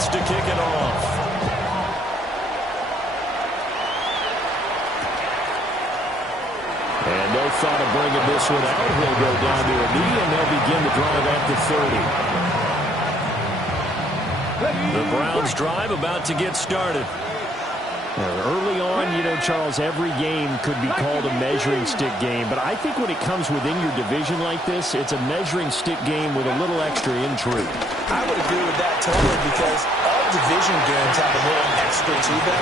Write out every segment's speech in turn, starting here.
wants to kick it off. And no thought of bringing this one out. He'll go down to a knee, and they'll begin the drive at the 30. The Browns drive about to get started. Early on, Charles, every game could be called a measuring stick game. But I think when it comes within your division like this, it's a measuring stick game with a little extra intrigue. I would agree with that totally because all division games have a little extra to them.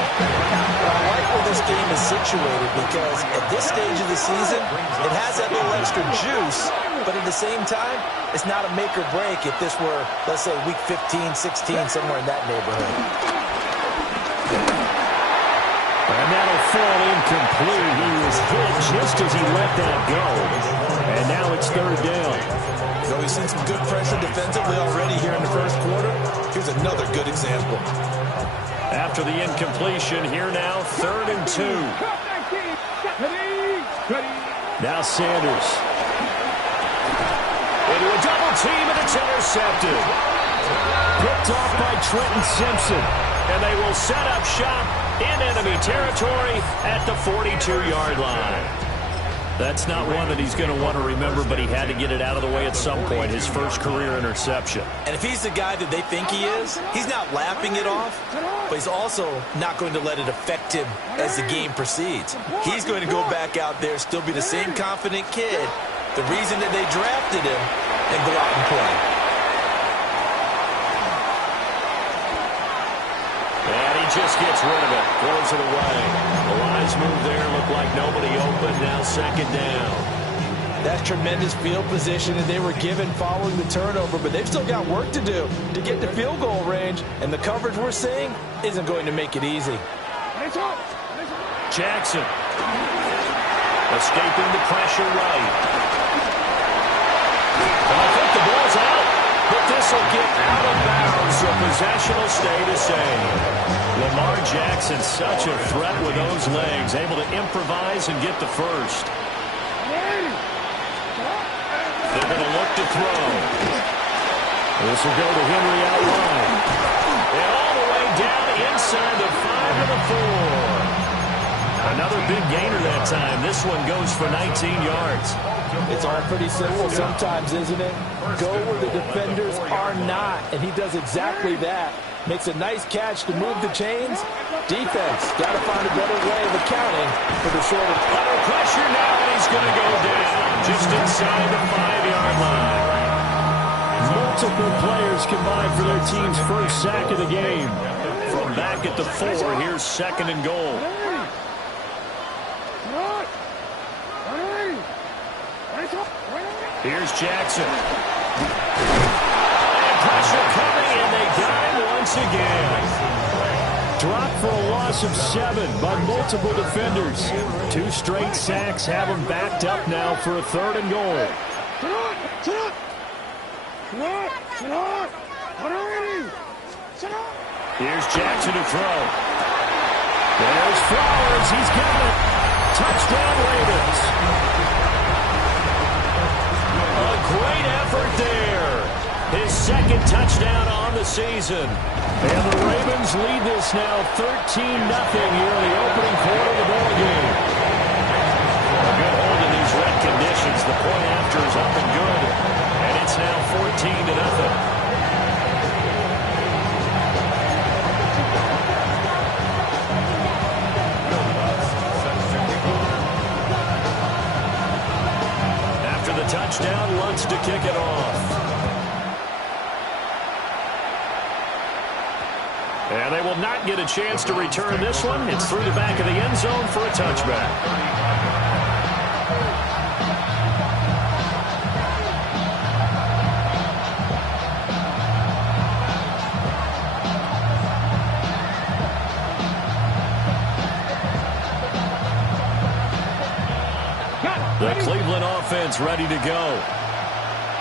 But I like where this game is situated because at this stage of the season, it has that little extra juice. But at the same time, it's not a make or break if this were, let's say, week 15, 16, somewhere in that neighborhood. And that'll fall incomplete. He was hit just as he let that go. And now it's third down. So we've seen some good pressure defensively already here in the first quarter. Here's another good example. After the incompletion, here now, 3rd and 2. Now Sanders. Into a double team, and it's intercepted. Picked off by Trenton Simpson. And they will set up shop in enemy territory at the 42-yard line. That's not one that he's going to want to remember, but he had to get it out of the way at some point, his first career interception. And if he's the guy that they think he is, he's not laughing it off, but he's also not going to let it affect him as the game proceeds. He's going to go back out there, still be the same confident kid, the reason that they drafted him, and go out and play. Just gets rid of it, throws it away. The wise move there, looked like nobody open, now 2nd down. That's tremendous field position, and they were given following the turnover, but they've still got work to do to get to field goal range, and the coverage we're seeing isn't going to make it easy. Jackson escaping the pressure right. And I think the ball's out, but this will get out of bounds, so possession will stay the same. Lamar Jackson, such a threat with those legs, able to improvise and get the first. They're going to look to throw. This will go to Henry out wide. And all the way down inside the 5 of the 4. Another big gainer that time. This one goes for 19 yards. It's all pretty simple sometimes, isn't it? Go where the defenders are not, and he does exactly that. Makes a nice catch to move the chains. Defense got to find a better way of accounting for the short. Under pressure now, and he's going to go down just inside the 5-yard line. Multiple players combined for their team's first sack of the game. From back at the 4, here's 2nd and goal. Here's Jackson. And pressure coming, and they got him once again. Dropped for a loss of 7 by multiple defenders. 2 straight sacks have him backed up now for a 3rd and goal. Here's Jackson to throw. There's Flowers. He's got it. Touchdown, Ravens. A great effort there. His 2nd touchdown on the season. And the Ravens lead this now 13-0 here in the opening quarter of the ball game. A good hold in these red conditions. The point after is up and good. And it's now 14-0. After the touchdown, Lutz to kick it off. And they will not get a chance to return this one. It's through the back of the end zone for a touchback. The Cleveland offense ready to go.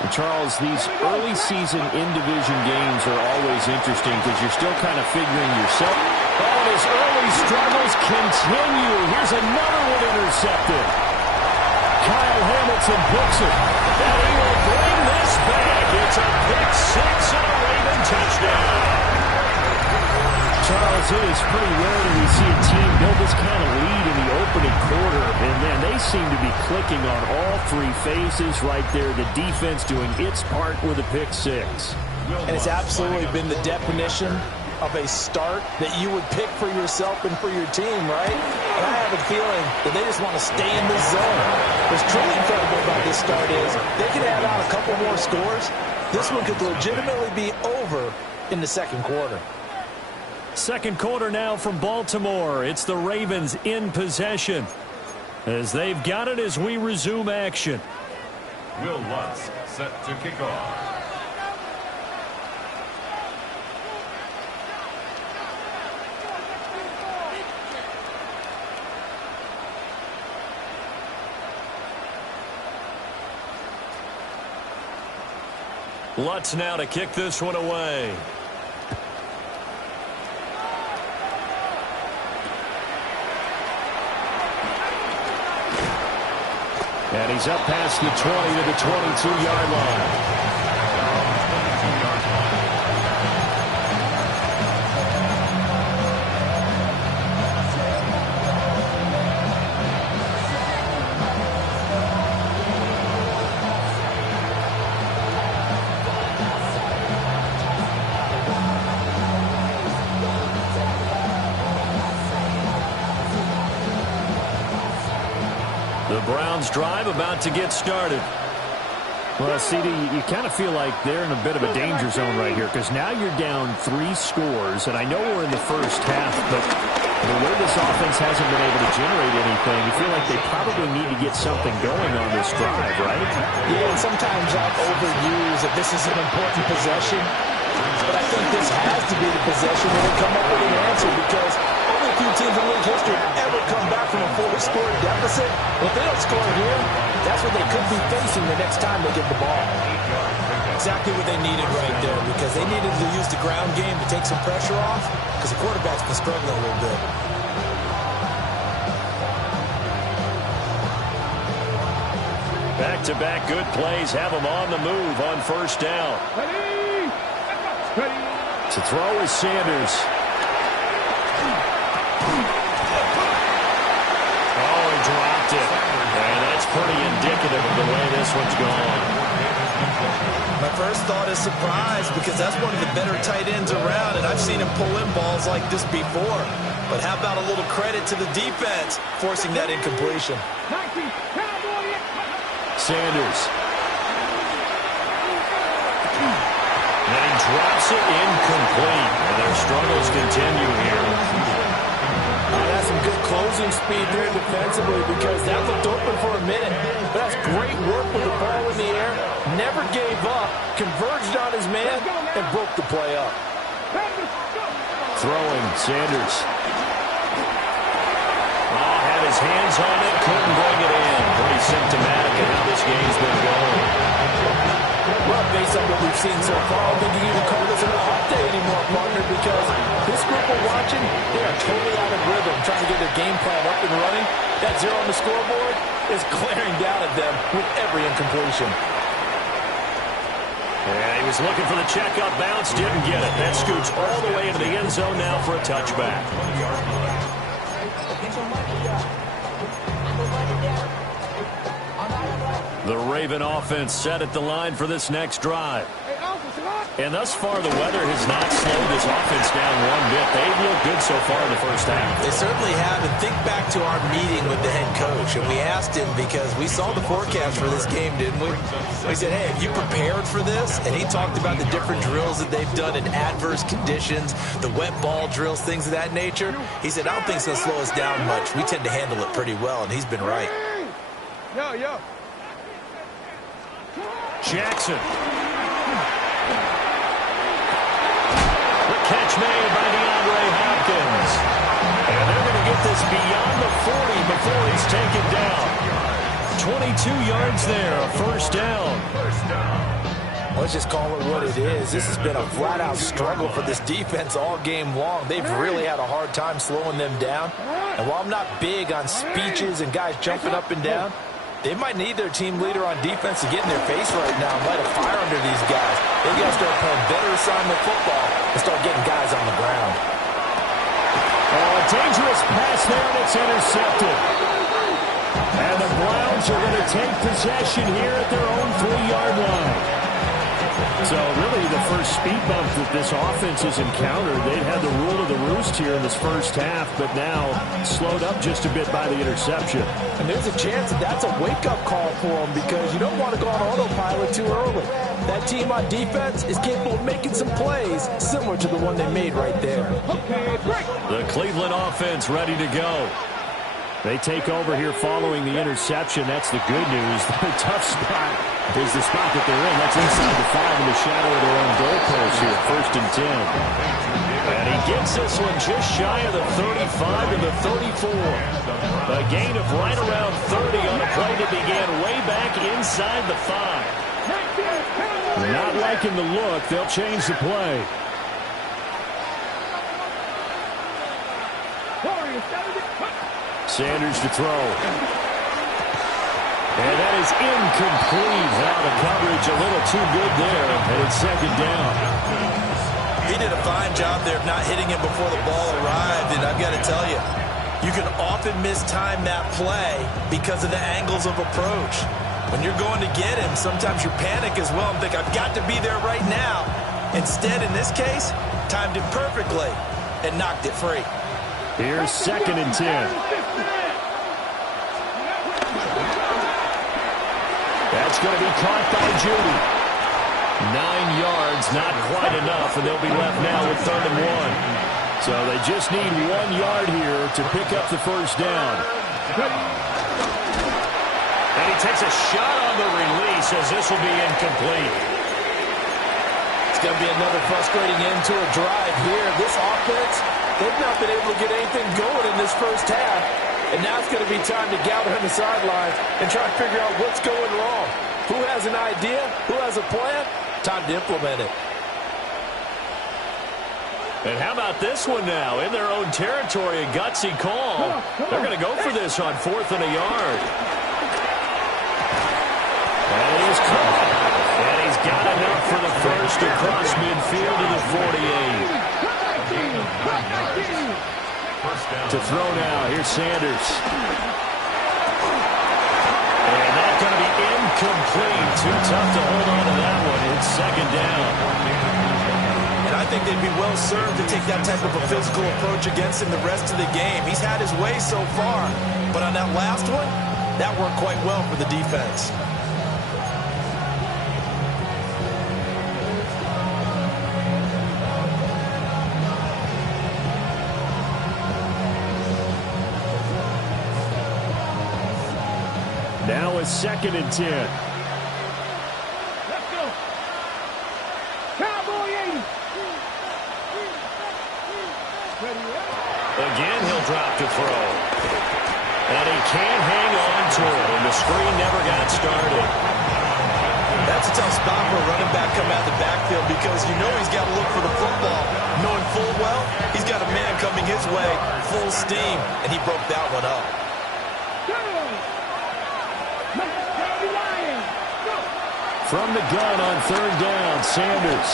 Charles, these early season in-division games are always interesting because you're still kind of figuring yourself. Oh, and his early struggles continue. Here's another one intercepted. Kyle Hamilton books it. And he will bring this back. It's a pick 6 and a Raven touchdown. Charles, it is pretty rare that we see a team build this kind of lead in the opening quarter. And, man, they seem to be clicking on all three phases right there. The defense doing its part with a pick six. And it's absolutely been the definition of a start that you would pick for yourself and for your team, right? And I have a feeling that they just want to stay in this zone. What's truly incredible about this start is they can add on a couple more scores. This one could legitimately be over in the second quarter. Second quarter now from Baltimore. It's the Ravens in possession as they've got it as we resume action. Will Lutz set to kick off. Lutz now to kick this one away. And he's up past the 20 to the 22-yard line. The Browns drive about to get started. Well, CD, you kind of feel like they're in a bit of a danger zone right here because now you're down 3 scores, and I know we're in the first half, but the way this offense hasn't been able to generate anything, you feel like they probably need to get something going on this drive, right? Yeah, and sometimes I overuse that this is an important possession, but I think this has to be the possession where they come up with an answer because only a few teams in league history ever come back from a 4-score deficit. Well, if they don't score here, that's what they could be facing the next time they get the ball. Exactly what they needed right there because they needed to use the ground game to take some pressure off because the quarterback's been struggling a little bit. Back-to-back good plays have them on the move on first down. To throw is Sanders. Oh, he dropped it. And that's pretty indicative of the way this one's gone. My first thought is surprise because that's one of the better tight ends around, and I've seen him pull in balls like this before. But how about a little credit to the defense forcing that incompletion? Sanders. And he drops it incomplete. And their struggles continue here. That's some good closing speed there defensively because that looked open for a minute. But that's great work with the ball in the air. Never gave up, converged on his man, and broke the play up. Throwing, Sanders. Oh, had his hands on it, couldn't bring it in. Pretty symptomatic of how this game's been going. Well, based on what we've seen so far, I don't think you can even call this an off day anymore, partner, because this group we're watching, they are totally out of rhythm, trying to get their game plan up and running. That 0 on the scoreboard is glaring down at them with every incompletion. And he was looking for the checkup bounce, didn't get it. That scoots all the way into the end zone now for a touchback. The Raven offense set at the line for this next drive. And thus far, the weather has not slowed this offense down one bit. They've looked good so far in the first half. They certainly have. And think back to our meeting with the head coach. And we asked him because we saw the forecast for this game, didn't we? We said, hey, have you prepared for this? And he talked about the different drills that they've done in adverse conditions, the wet ball drills, things of that nature. He said, I don't think it's going to slow us down much. We tend to handle it pretty well. And he's been right. Yo. Jackson. Catch made by DeAndre Hopkins. And they're going to get this beyond the 40 before he's taken down. 22 yards there, a first down. Let's just call it what it is. This has been a flat-out struggle for this defense all game long. They've really had a hard time slowing them down. And while I'm not big on speeches and guys jumping up and down, they might need their team leader on defense to get in their face right now and light a fire under these guys. They got to start playing better assignment football and start getting guys on the ground. dangerous pass there, and it's intercepted. And the Browns are going to take possession here at their own 3-yard line. So really the first speed bump that this offense has encountered, they'd had the rule of the roost here in this first half, but now slowed up just a bit by the interception. And there's a chance that that's a wake-up call for them because you don't want to go on autopilot too early. That team on defense is capable of making some plays similar to the one they made right there. The Cleveland offense ready to go. They take over here following the interception. That's the good news. The tough spot is the spot that they're in. That's inside the 5 in the shadow of their own goalpost here. 1st and 10. And he gets this one just shy of the 35 to the 34. A gain of right around 30 on a play that began way back inside the 5. Not liking the look. They'll change the play. Sanders to throw. And that is incomplete. Now the coverage a little too good there, and it's 2nd down. He did a fine job there of not hitting him before the ball arrived, and I've got to tell you, you can often mistime that play because of the angles of approach. When you're going to get him, sometimes you panic as well and think, I've got to be there right now. Instead, in this case, timed it perfectly and knocked it free. Here's 2nd and 10. That's going to be caught by Judy. 9 yards, not quite enough, and they'll be left now with 3rd and 1. So they just need 1 yard here to pick up the first down. And he takes a shot on the release as this will be incomplete. It's going to be another frustrating end to a drive here. This offense, they've not been able to get anything going in this first half. And now it's going to be time to gather on the sidelines and try to figure out what's going wrong. Who has an idea? Who has a plan? Time to implement it. And how about this one now? In their own territory, a gutsy call. They're going to go for this on 4th and a yard. And he's caught. And he's got enough for the first across midfield to the 48. To throw now. Here's Sanders. And that's going to be incomplete. Too tough to hold on to that one. It's 2nd down. And I think they'd be well served to take that type of a physical approach against him the rest of the game. He's had his way so far. But on that last one, that worked quite well for the defense. Now it's 2nd and 10. Let's go. Cowboy 80. Again, he'll drop to throw. And he can't hang on to it, and the screen never got started. That's a tough spot for a running back coming out of the backfield because you know he's got to look for the football. Knowing full well, he's got a man coming his way, full steam, and he broke that one up. From the gun on 3rd down, Sanders.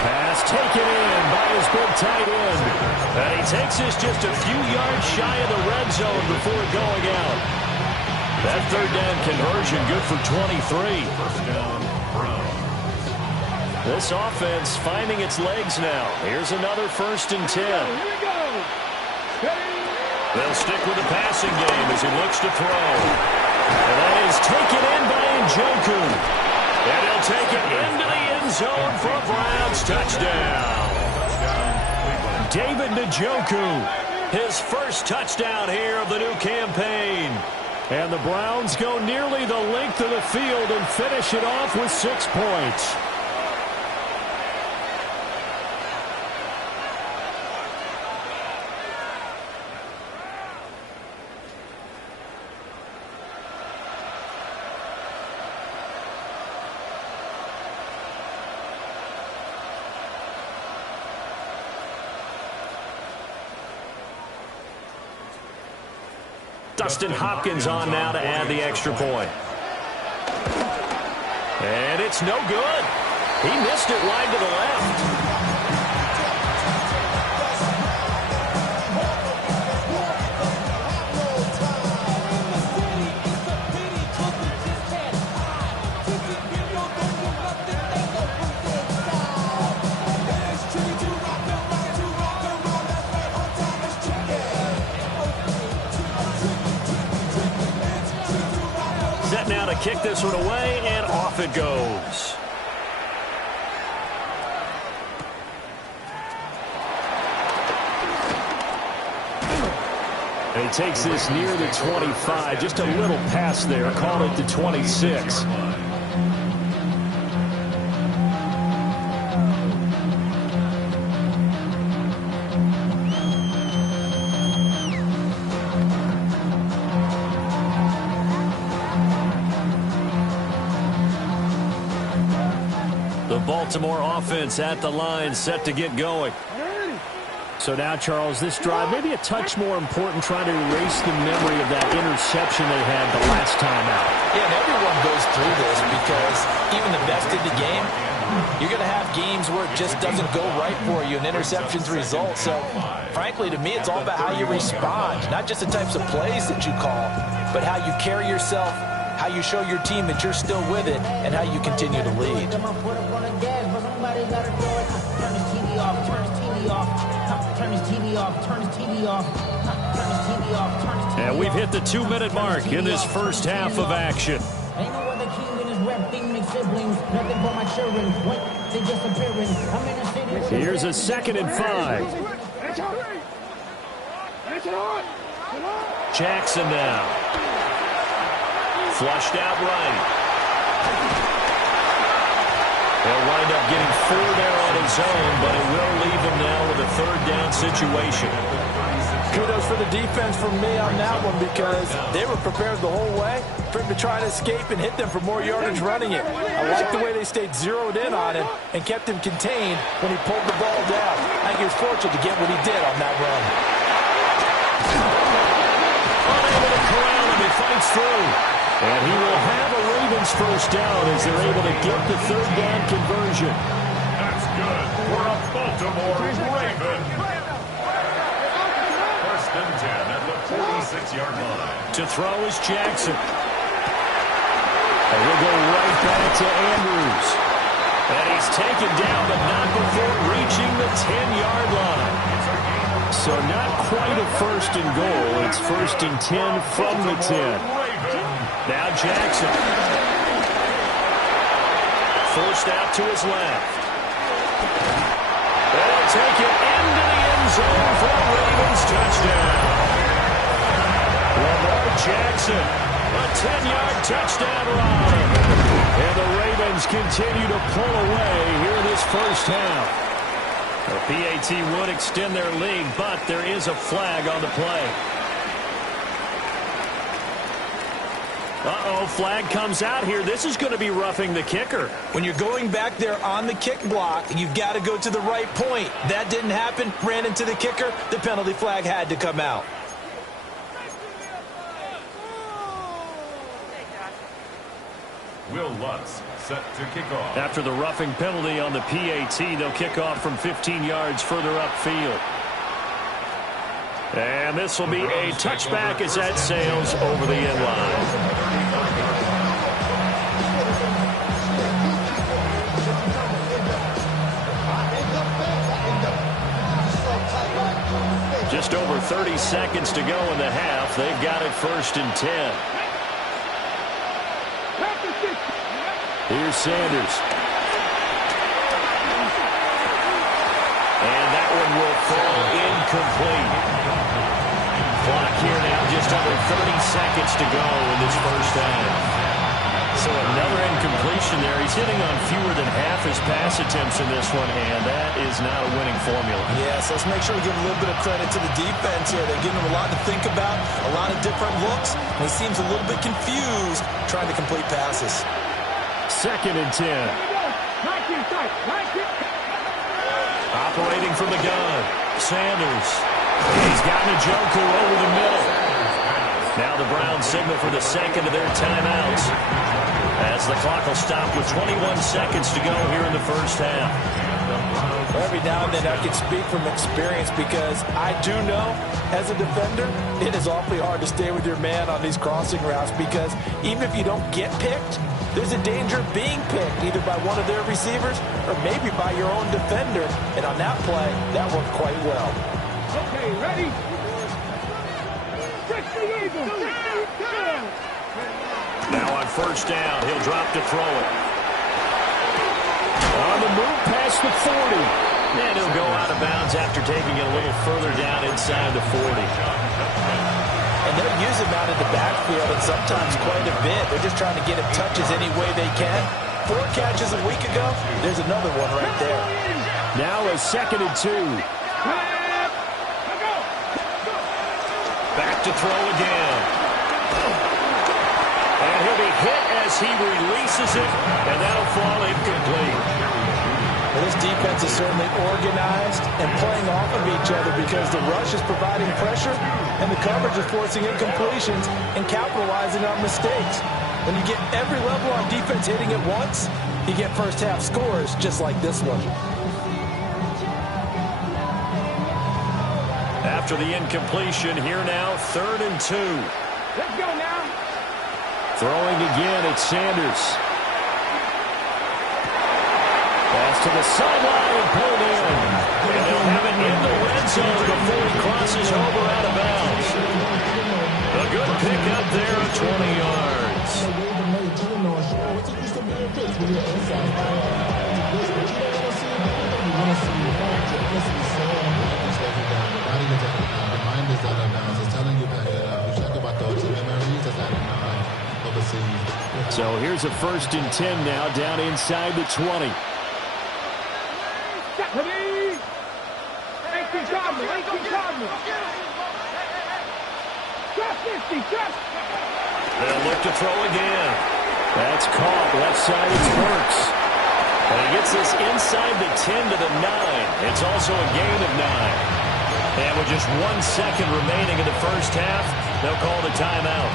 Pass taken in by his big tight end. And he takes this just a few yards shy of the red zone before going out. That 3rd down conversion good for 23. This offense finding its legs now. Here's another 1st and 10. They'll stick with the passing game as he looks to throw. And that is taken in by Njoku. And he'll take it into the end zone for a Browns touchdown. David Njoku, his first touchdown here of the new campaign. And the Browns go nearly the length of the field and finish it off with 6 points. Dustin Hopkins on now to add the extra point. And it's no good. He missed it wide to the left. now to kick this one away, and off it goes. And he takes this near the 25, just a little pass there, call it the 26. The Baltimore offense at the line, set to get going. So now, Charles, this drive maybe a touch more important, trying to erase the memory of that interception they had the last time out. Yeah, and everyone goes through this because even the best in the game, you're going to have games where it just doesn't go right for you, and interceptions result. So, frankly, to me, it's all about how you respond, not just the types of plays that you call, but how you carry yourself, how you show your team that you're still with it, and how you continue to lead. And we've hit the 2-minute mark in this first half of action. Here's a 2nd and 5. Jackson now. Flushed out right. He'll wind up getting 4 there on his own, but it will leave him now with a 3rd down situation. Kudos for the defense from me on that one because they were prepared the whole way for him to try to escape and hit them for more yardage running it. I like the way they stayed zeroed in on him and kept him contained when he pulled the ball down. I think he was fortunate to get what he did on that run. Unable to corral him, he fights through. And he will have a Ravens first down as they're able to get the 3rd down conversion. That's good for a Baltimore Raven. 1st and 10 at the 46-yard line. To throw is Jackson. And we'll go right back to Andrews. And he's taken down, but not before reaching the 10-yard line. So not quite a 1st and goal. It's 1st and 10 from the 10. Now Jackson. Forced out to his left. They'll take it into the end zone for a Ravens touchdown. Lamar Jackson, a 10-yard touchdown run. And the Ravens continue to pull away here in this first half. The PAT would extend their lead, but there is a flag on the play. Uh-oh, flag comes out here. This is going to be roughing the kicker. When you're going back there on the kick block, you've got to go to the right point. That didn't happen. Ran into the kicker. The penalty flag had to come out. Will Lutz set to kick off. After the roughing penalty on the PAT, they'll kick off from 15 yards further upfield. And this will be a touchback as that sails over the end line. Just over 30 seconds to go in the half. They've got it 1st and 10. Here's Sanders. And that one will fall incomplete. Clock here now, just under 30 seconds to go in this first half. So another incompletion there. He's hitting on fewer than half his pass attempts in this one, and that is not a winning formula. Yes, let's make sure we give a little bit of credit to the defense here. They're giving him a lot to think about, a lot of different looks, and he seems a little bit confused trying to complete passes. 2nd and 10. Operating from the gun, Sanders. He's got Njoku over the middle. Now the Browns signal for the 2nd of their timeouts as the clock will stop with 21 seconds to go here in the first half. Every now and then I can speak from experience because I do know as a defender it is awfully hard to stay with your man on these crossing routes because even if you don't get picked, there's a danger of being picked either by one of their receivers or maybe by your own defender. And on that play, that worked quite well. Okay, ready? Now on first down, he'll drop to throw it. On the move past the 40. And he'll go out of bounds after taking it a little further down inside the 40. And they'll use him out in the backfield, and sometimes quite a bit. They're just trying to get him touches any way they can. 4 catches a week ago. There's another one right there. Now a 2nd and 2. Back to throw again. And he'll be hit as he releases it, and that'll fall incomplete. Well, this defense is certainly organized and playing off of each other because the rush is providing pressure and the coverage is forcing incompletions and capitalizing on mistakes. When you get every level on defense hitting at once, you get first half scores just like this one. After the incompletion, here now, 3rd and 2. Let's go now. Throwing again, it's Sanders. Pass to the sideline and pulled in. And they'll have it in the red zone before he crosses over out of bounds. A good pickup there of 20 yards. So here's a 1st and 10 now down inside the 20. Ready? 18 Cardinal, 18 Cardinal. Drop 50, drop. They'll look to throw again. That's caught. Left side, it's Burks. And he gets this inside the 10 to the 9. It's also a gain of 9. And with just 1 second remaining in the first half, they'll call the timeout.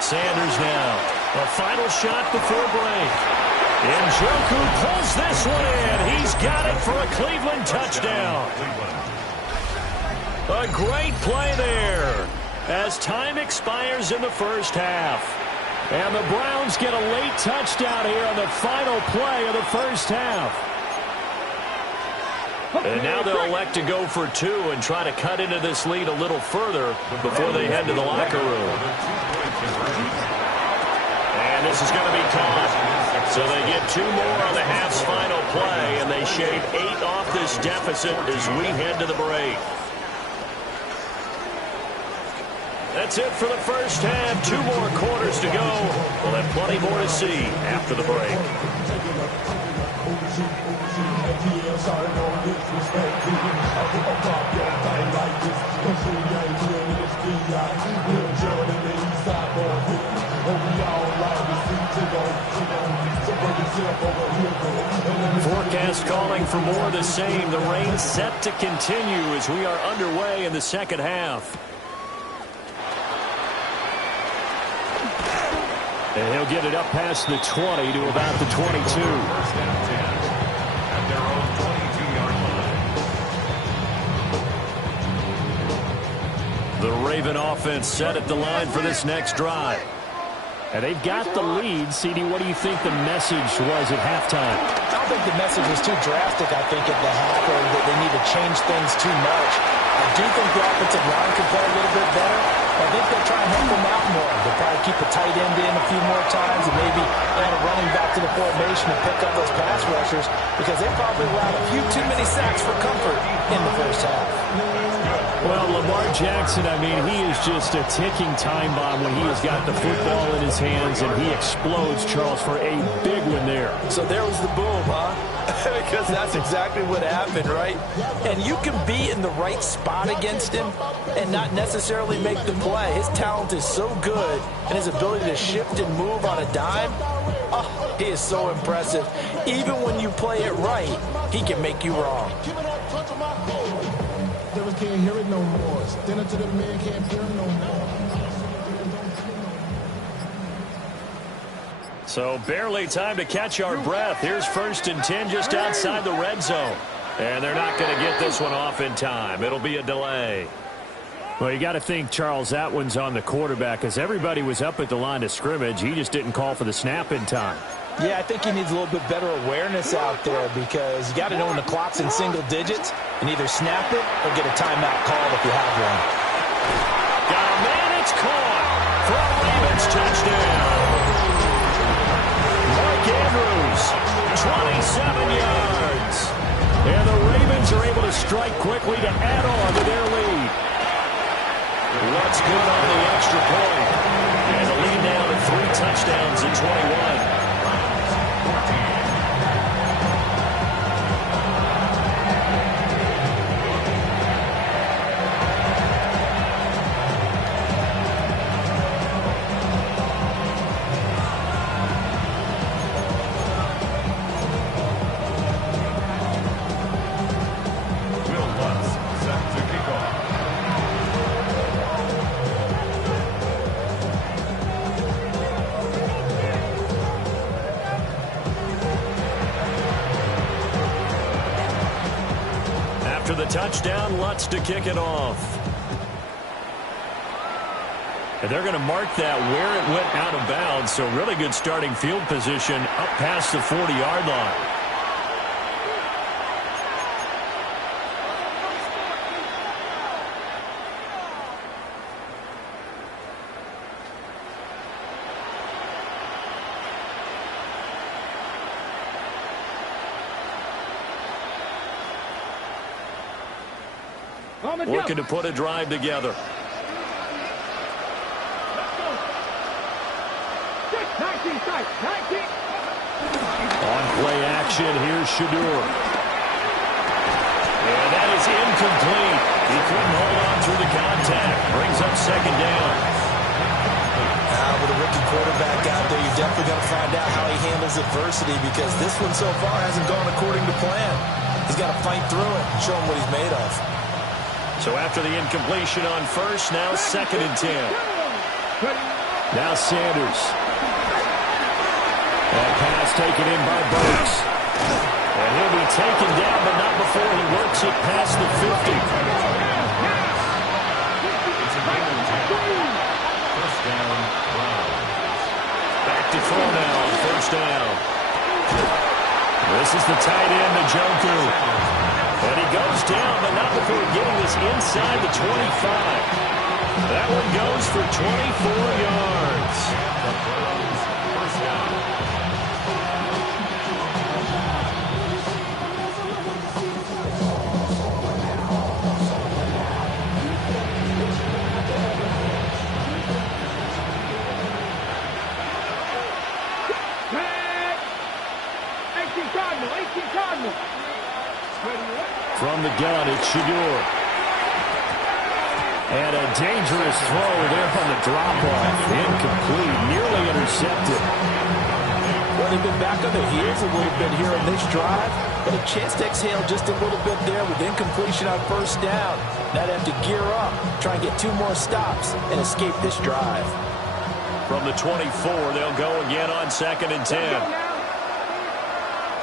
Sanders now. A final shot before break. And Njoku pulls this one in. He's got it for a Cleveland touchdown. A great play there as time expires in the first half. And the Browns get a late touchdown here on the final play of the first half. And now they'll elect to go for 2 and try to cut into this lead a little further before they head to the locker room. And this is going to be caught. So they get 2 more on the half's final play, and they shave 8 off this deficit as we head to the break. That's it for the first half. 2 more quarters to go. We'll have plenty more to see after the break. Forecast calling for more of the same. The rain set to continue as we are underway in the second half. And he'll get it up past the 20 to about the 22. The Raven offense set at the line for this next drive. And they've got the lead. CD, what do you think the message was at halftime? I don't think the message was too drastic, I think, at the half, or that they need to change things too much. I do think the offensive line can play a little bit better. I think they'll try and help them out more. They'll probably keep a tight end in a few more times and maybe add a running back to the formation and pick up those pass rushers because they probably allowed a few too many sacks for comfort in the first half. Well, Lamar Jackson, I mean, he is just a ticking time bomb when he has got the football in his hands, and he explodes, Charles, for a big one there. So there was the boom, huh? Because that's exactly what happened, right? And you can be in the right spot against him and not necessarily make the play. His talent is so good, and his ability to shift and move on a dime, oh, he is so impressive. Even when you play it right, he can make you wrong. Can't hear it no more. Stand to the man, can't hear it no more. So barely time to catch our breath. Here's 1st and 10 just outside the red zone. And they're not going to get this one off in time. It'll be a delay. Well, you got to think, Charles, that one's on the quarterback, as everybody was up at the line of scrimmage. He just didn't call for the snap in time. Yeah, I think he needs a little bit better awareness out there, because you got to know when the clock's in single digits and either snap it or get a timeout called if you have one. Got a man, it's caught for a Ravens touchdown. Mark Andrews, 27 yards. And the Ravens are able to strike quickly to add on to their lead. What's good on the extra point? And the lead now to 3 touchdowns at 21. After the touchdown, Lutz to kick it off. And they're going to mark that where it went out of bounds, so really good starting field position up past the 40-yard line. Working to put a drive together. On play action, here's Shedeur. And that is incomplete. He couldn't hold on through the contact. Brings up second down. With a rookie quarterback out there, you're definitely going to find out how he handles adversity, because this one so far hasn't gone according to plan. He's got to fight through it and show him what he's made of. So after the incompletion on first, now 2nd and 10. Now Sanders. That pass taken in by Burks. And he'll be taken down, but not before he works it past the 50. First down, Browns. Back to throw now on first down. This is the tight end, Njoku. And he goes down, but not before getting this inside the 25. That one goes for 24 yards. First down. From the gun, it's Shedeur. And a dangerous throw there on the drop-off. Incomplete, nearly intercepted. Well, they've been back on their heels a little bit here on this drive, but a chance to exhale just a little bit there with incompletion on first down. Now they have to gear up, try and get 2 more stops, and escape this drive. From the 24, they'll go again on 2nd and 10.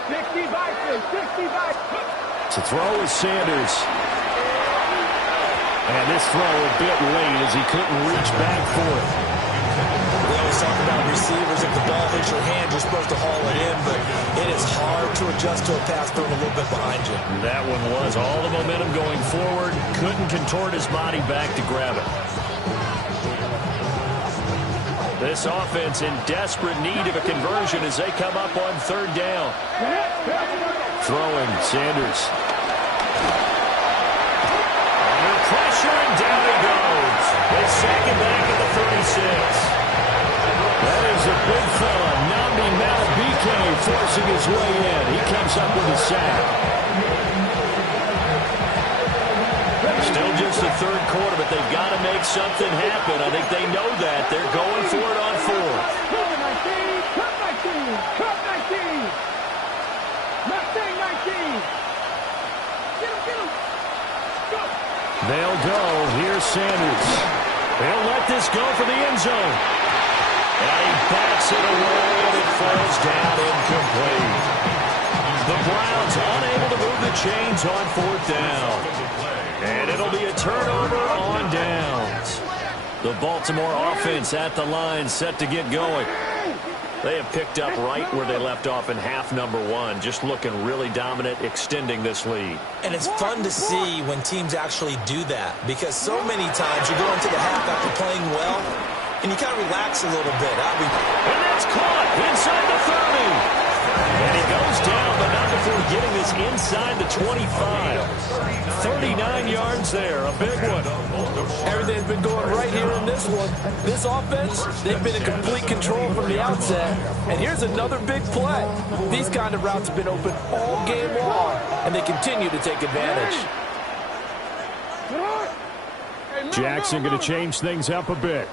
65. To throw is Sanders. And this throw a bit late as he couldn't reach back for it. We always talk about receivers. If the ball hits your hand, you're supposed to haul it in, but it is hard to adjust to a pass thrown a little bit behind you. That one was all the momentum going forward. Couldn't contort his body back to grab it. This offense in desperate need of a conversion as they come up on 3rd down. Throwing, Sanders. Under pressure, and down he goes. They sack him back at the 36. That is a big fella, Nnamdi Madubuike, forcing his way in. He comes up with a sack. Still just the 3rd quarter, but they've got to make something happen. I think they know that. They're going for it on 4th. They'll go. Here's Sanders. They'll let this go for the end zone. And he backs it away, and it falls down incomplete. The Browns unable to move the the chains on 4th down. And it'll be a turnover on downs. The Baltimore offense at the line, set to get going. They have picked up right where they left off in half number 1, just looking really dominant, extending this lead. And it's fun to see when teams actually do that, because so many times you go into the half after playing well, and you kind of relax a little bit. And that's caught inside the 30. And he goes down, but not before getting this inside the 25. 39 yards there, a big one. Everything's been going right here in this one. This offense, they've been in complete control from the outset. And here's another big play. These kind of routes have been open all game long, and they continue to take advantage. Jackson going to change things up a bit.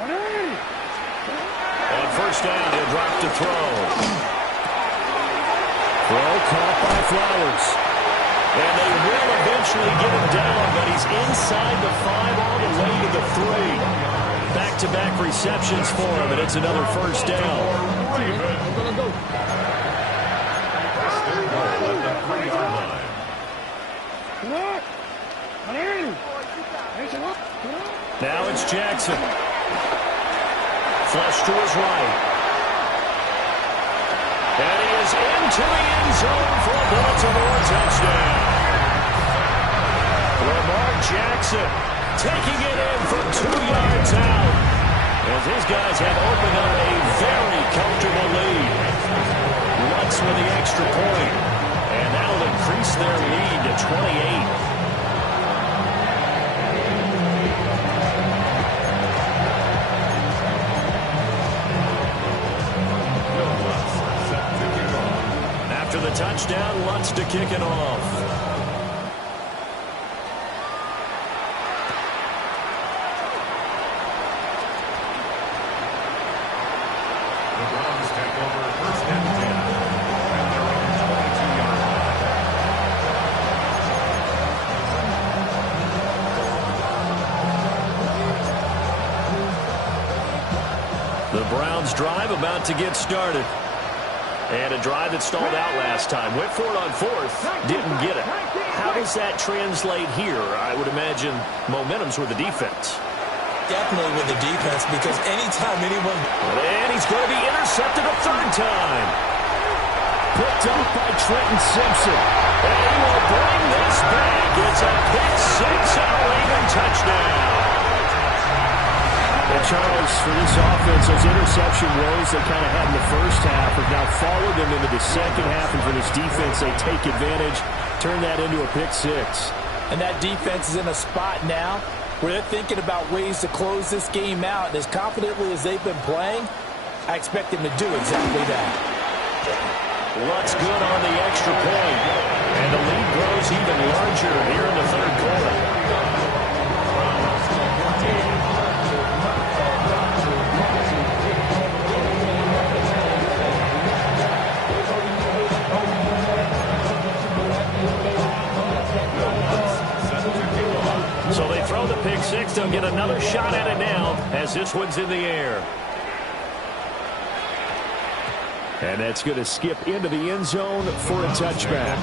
On first down, he'll drop to throw. Throw caught by Flowers. And they will eventually get him down, but he's inside the 5 all the way to the 3. Back-to-back receptions for him, and it's another first down. Now it's Jackson. Flush to his right. And he is into the end zone for a Baltimore touchdown. Lamar Jackson taking it in from 2 yards out, as these guys have opened up a very comfortable lead. Lutz with the extra point, and that will increase their lead to 28. After the touchdown, Lutz to kick it off. The Browns take over first and 10. And they're on the 22-yard line. The Browns drive about to get started. And a drive that stalled out last time. Went for it on 4th, didn't get it. How does that translate here? I would imagine momentum's with the defense. Definitely with the defense, because anytime anyone... And he's going to be intercepted a 3rd time. Picked up by Trenton Simpson. And he will bring this back. It's a pick 6 and a Raven touchdown. And Charles, for this offense, those interception woes they kind of had in the first half have now followed them into the second half. And for this defense, they take advantage, turn that into a pick 6. And that defense is in a spot now where they're thinking about ways to close this game out. And as confidently as they've been playing, I expect them to do exactly that. Lutz good on the extra point. And the lead grows even larger here in the 3rd quarter. So they throw the pick 6. They'll get another shot at it now as this one's in the air. And that's going to skip into the end zone for a touchback.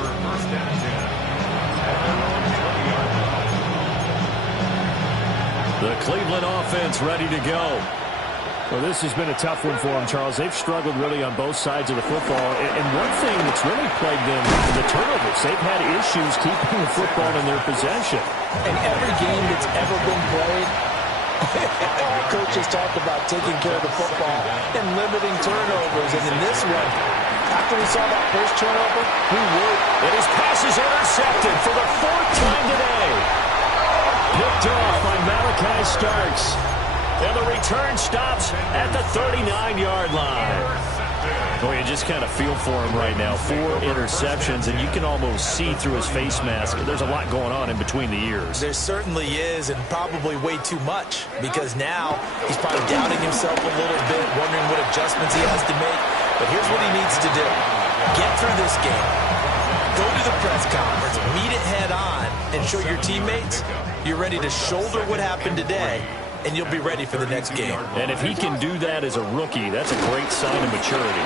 The Cleveland offense ready to go. Well, this has been a tough one for them, Charles. They've struggled really on both sides of the football. And one thing that's really plagued them is the turnovers. They've had issues keeping the football in their possession. And every game that's ever been played, coaches talk about taking care of the football and limiting turnovers. And in this one, after we saw that first turnover, we would. And his pass is intercepted for the 4th time today. Picked off by Malachi Starks. And the return stops at the 39-yard line. Well, you just kind of feel for him right now. 4 interceptions, and you can almost see through his face mask. There's a lot going on in between the ears. There certainly is, and probably way too much, because now he's probably doubting himself a little bit, wondering what adjustments he has to make. But here's what he needs to do. Get through this game. Go to the press conference, meet it head on, and show your teammates you're ready to shoulder what happened today, and you'll be ready for the next game. And if he can do that as a rookie, that's a great sign of maturity.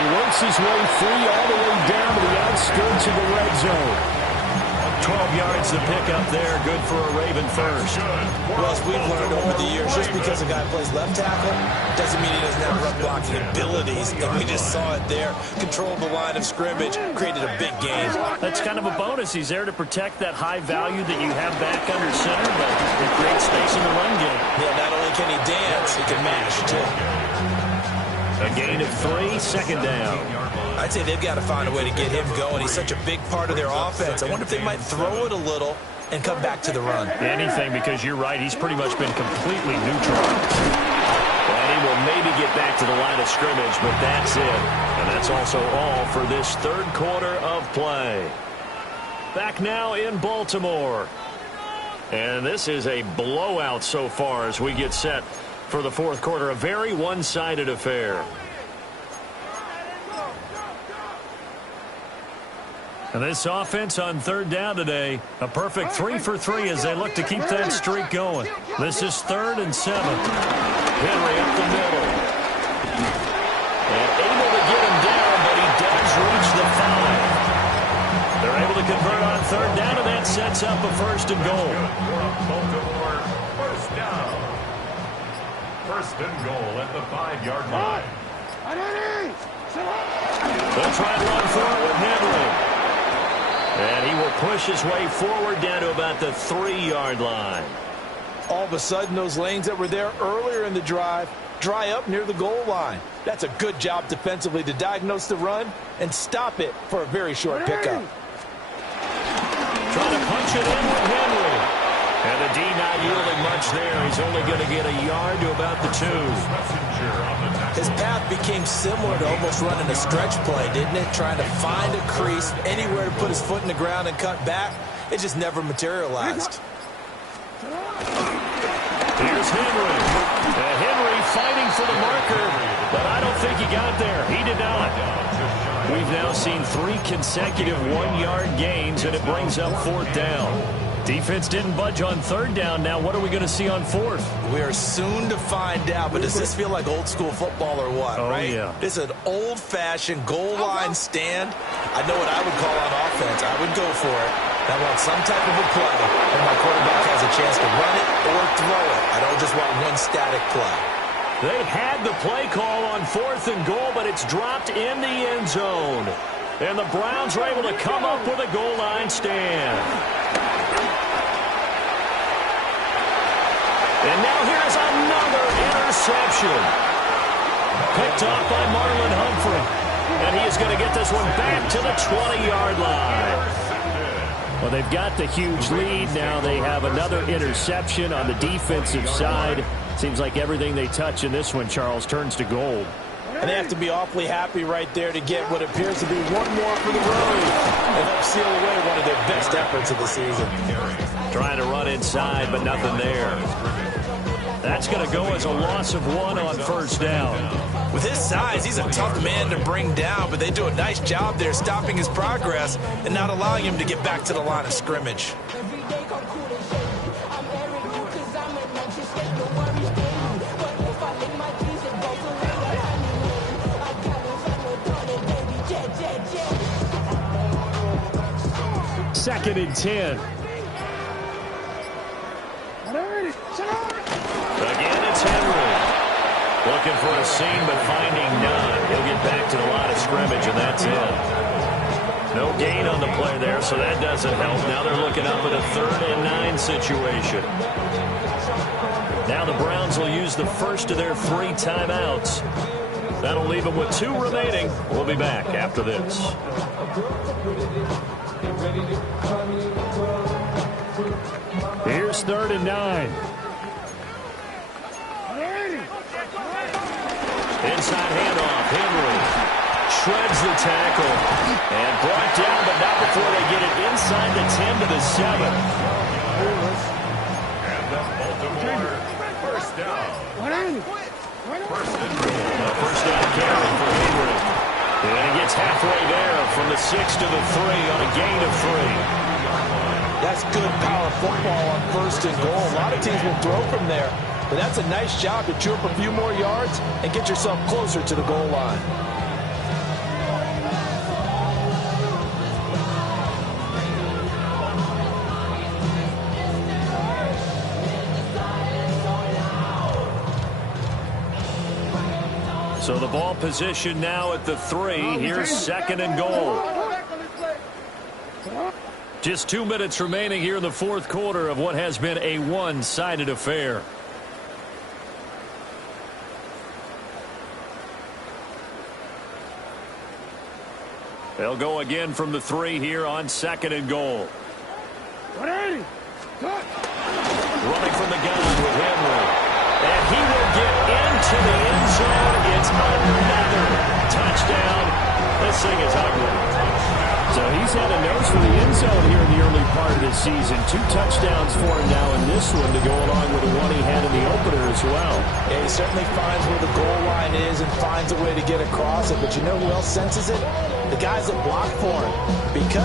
he works his way free all the way down to the outskirts of the red zone. 12 yards to pick up there. Good for a Raven first. Well, as we've learned over the years, just because a guy plays left tackle doesn't mean he doesn't have run blocking abilities. And we just saw it there. Controlled the line of scrimmage, created a big gain. That's kind of a bonus. He's there to protect that high value that you have back under center, but it creates space in the run game. Yeah, not only can he dance, he can mash, too. A gain of 3, second down. I'd say they've got to find a way to get him going. He's such a big part of their offense. I wonder if they might throw it a little and come back to the run. Anything, because you're right. He's pretty much been completely neutralized. And he will maybe get back to the line of scrimmage, but that's it. And that's also all for this third quarter of play. Back now in Baltimore. And this is a blowout so far as we get set for the fourth quarter. A very one-sided affair. And this offense on third down today, a perfect 3 for 3 as they look to keep that streak going. This is 3rd and 7. Henry up the middle. And able to get him down, but he does reach the 5. They're able to convert on third down, and that sets up a 1st and goal. Baltimore, first down. 1st and goal at the 5-yard line. They'll try to run forward with Henry. And he will push his way forward down to about the 3-yard line. All of a sudden, those lanes that were there earlier in the drive dry up near the goal line. That's a good job defensively to diagnose the run and stop it for a very short pickup. Trying to punch it in with Henry. And the D not yielding much there. He's only going to get a yard to about the 2. His path became similar to almost running a stretch play, didn't it? Trying to find a crease, anywhere to put his foot in the ground and cut back. It just never materialized. Here's Henry. Henry fighting for the marker, but I don't think he got there. He did not. We've now seen 3 consecutive 1-yard gains, and it brings up 4th down. Defense didn't budge on third down. Now what are we going to see on 4th? We are soon to find out, but does this feel like old school football or what, right? Yeah. This is an old-fashioned goal line stand. I know what I would call on offense. I would go for it. I want some type of a play, and my quarterback has a chance to run it or throw it. I don't just want one static play. They had the play call on 4th and goal, but it's dropped in the end zone. And the Browns are able to come up with a goal line stand. And now here's another interception. Picked off by Marlon Humphrey. And he is going to get this one back to the 20-yard line. Well, they've got the huge lead. Now they have another interception on the defensive side. Seems like everything they touch in this one, Charles, turns to gold. And they have to be awfully happy right there to get what appears to be one more for the road and help seal away one of their best efforts of the season. Trying to run inside, but nothing there. That's going to go as a loss of 1 on 1st down. With his size, he's a tough man to bring down, but they do a nice job there stopping his progress and not allowing him to get back to the line of scrimmage. Second and 10. Again, it's Henry. Looking for a seam, but finding none. He'll get back to the line of scrimmage, and that's it. No gain on the play there, so that doesn't help. Now they're looking up at a 3rd and 9 situation. Now the Browns will use the first of their 3 timeouts. That'll leave them with 2 remaining. We'll be back after this. Here's 3rd and 9. Inside handoff. Henry shreds the tackle and brought down, but not before they get it inside the 10 to the 7. And the Baltimore, first down. First down carry for Henry. And he gets halfway there from the 6 to the 3 on a gain of 3. That's good power football on 1st and goal. A lot of teams will throw from there, but that's a nice job to chew up a few more yards and get yourself closer to the goal line. So the ball position now at the 3. Here's 2nd and goal. Just 2 minutes remaining here in the fourth quarter of what has been a one-sided affair. They'll go again from the 3 here on 2nd and goal. Running from the gun with Henry. And he will get into the end zone. It's another touchdown. This thing is ugly. So he's had a nose for the end zone here in the early part of this season. 2 touchdowns for him now in this one to go along with the one he had in the opener as well. Yeah, he certainly finds where the goal line is and finds a way to get across it. But you know who else senses it? The guys that block for him. Because